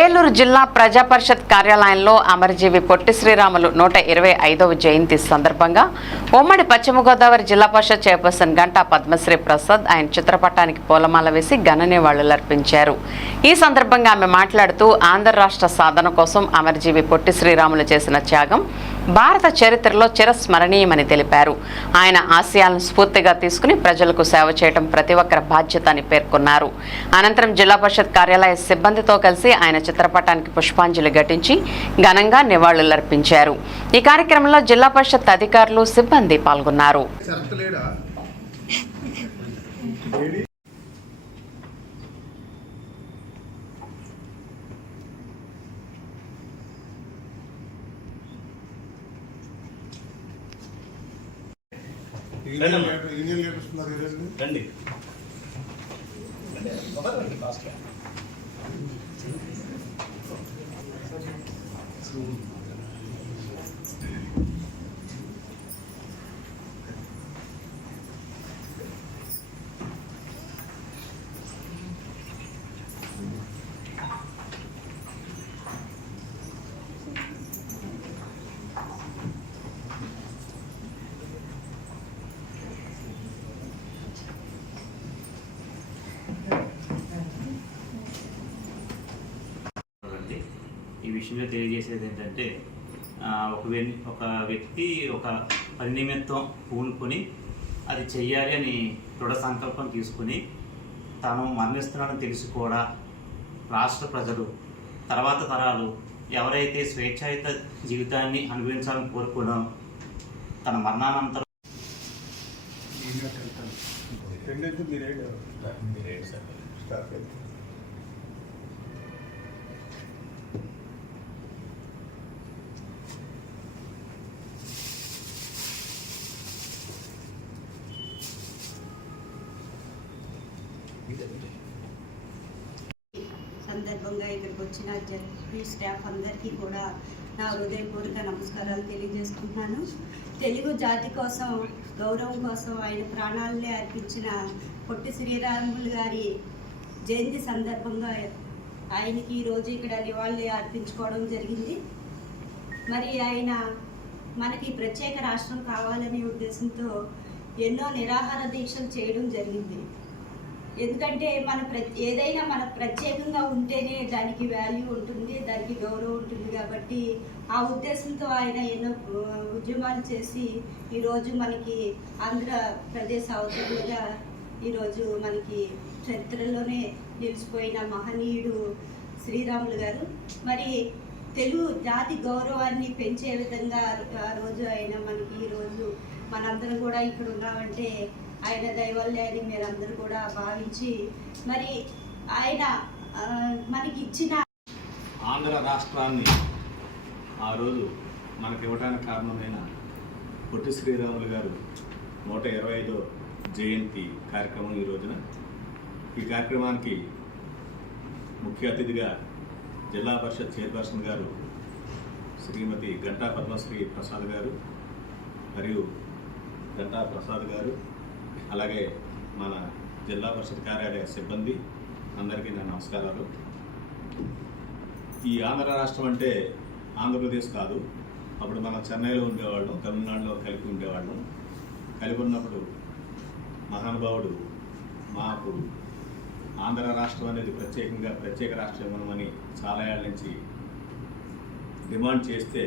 ఏలూరు జిల్లా ప్రజాపరిషత్ కార్యాలయంలో అమరజీవి పొట్టి శ్రీరాములు 125వ జయంతి సందర్భంగా ఉమ్మడి పశ్చిమ గోదావరి జిల్లా పరిషత్ చైర్పర్సన్ గంటా పద్మశ్రీ ప్రసాద్ ఆయన చిత్రపటానికి పూలమాల వేసి ఘన నివాళులర్పించారు. ఈ సందర్భంగా ఆమె మాట్లాడుతూ ఆంధ్ర రాష్ట్ర సాధన కోసం అమరజీవి పొట్టి శ్రీరాములు చేసిన త్యాగం భారత చరిత్రలో చిరస్మరణీయమని తెలిపారు. ఆయన ఆశయాలను స్ఫూర్తిగా తీసుకుని ప్రజలకు సేవ చేయడం ప్రతి ఒక్కరి బాధ్యత అని పేర్కొన్నారు. అనంతరం జిల్లా పరిషత్ కార్యాలయ సిబ్బందితో కలిసి ఆయన చిత్రపటానికి పుష్పాంజలి ఘటించి ఘనంగా నివాళులర్పించారు. ఈ కార్యక్రమంలో జిల్లా పరిషత్ అధికారులు సిబ్బంది పాల్గొన్నారు. రండి. ఈ విషయంలో తెలియజేసేది ఏంటంటే ఒక వ్యక్తి ఒక పని నిమిత్తం పూనుకొని అది చెయ్యాలి అని దృఢ సంకల్పం తీసుకుని తాను మరణిస్తున్నాడని తెలిసి కూడా రాష్ట్ర ప్రజలు తర్వాత తరాలు ఎవరైతే స్వేచ్ఛాయుత జీవితాన్ని అనుభవించాలని కోరుకునో తన మరణానంతరం సందర్భంగా ఇక్కడికి వచ్చిన జడ్పీ స్టాఫ్ అందరికీ కూడా నా హృదయపూర్వక నమస్కారాలు తెలియజేసుకుంటున్నాను. తెలుగు జాతి కోసం గౌరవం కోసం ఆయన ప్రాణాలనే అర్పించిన పొట్టి శ్రీరాములు గారి జయంతి సందర్భంగా ఆయనకి ఈరోజు ఇక్కడ నివాళులు అర్పించుకోవడం జరిగింది. మరి ఆయన మనకి ప్రత్యేక రాష్ట్రం కావాలనే ఉద్దేశంతో ఎన్నో నిరాహార దీక్షలు చేయడం జరిగింది. ఎందుకంటే ఏదైనా మనకు ప్రత్యేకంగా ఉంటేనే దానికి వాల్యూ ఉంటుంది, దానికి గౌరవం ఉంటుంది. కాబట్టి ఆ ఉద్దేశంతో ఆయన ఎన్నో ఉద్యమాలు చేసి ఈరోజు మనకి ఆంధ్రప్రదేశ్ అవతరులుగా ఈరోజు మనకి చరిత్రలోనే నిలిచిపోయిన మహనీయుడు శ్రీరాములు గారు. మరి తెలుగు జాతి గౌరవాన్ని పెంచే విధంగా ఆ రోజు ఆయన మనకి ఈరోజు మనందరం కూడా ఇక్కడ ఉన్నామంటే ఆయన దయవల్లే అని మీరందరూ కూడా భావించి మరి ఆయన మనకి ఇచ్చిన ఆంధ్ర రాష్ట్రాన్ని ఆ రోజు మనకి ఇవ్వడానికి కారణమైన పొట్టి శ్రీరాములు గారు 125వ జయంతి కార్యక్రమం ఈ రోజున. ఈ కార్యక్రమానికి ముఖ్య అతిథిగా జిల్లా పరిషత్ చైర్పర్సన్ గారు శ్రీమతి గంటా పద్మశ్రీ ప్రసాద్ గారు మరియు గంటా ప్రసాద్ గారు, అలాగే మన జిల్లా పరిషత్ కార్యాలయ సిబ్బంది అందరికీ నా నమస్కారాలు. ఈ ఆంధ్ర రాష్ట్రం అంటే ఆంధ్రప్రదేశ్ కాదు. అప్పుడు మనం చెన్నైలో ఉండేవాళ్ళం, తమిళనాడులో కలిపి ఉండేవాళ్ళం. కలిపి ఉన్నప్పుడు మహానుభావుడు మాకు ఆంధ్ర రాష్ట్రం అనేది ప్రత్యేక రాష్ట్రం ఇవ్వమని చాలా ఏళ్ళ నుంచి డిమాండ్ చేస్తే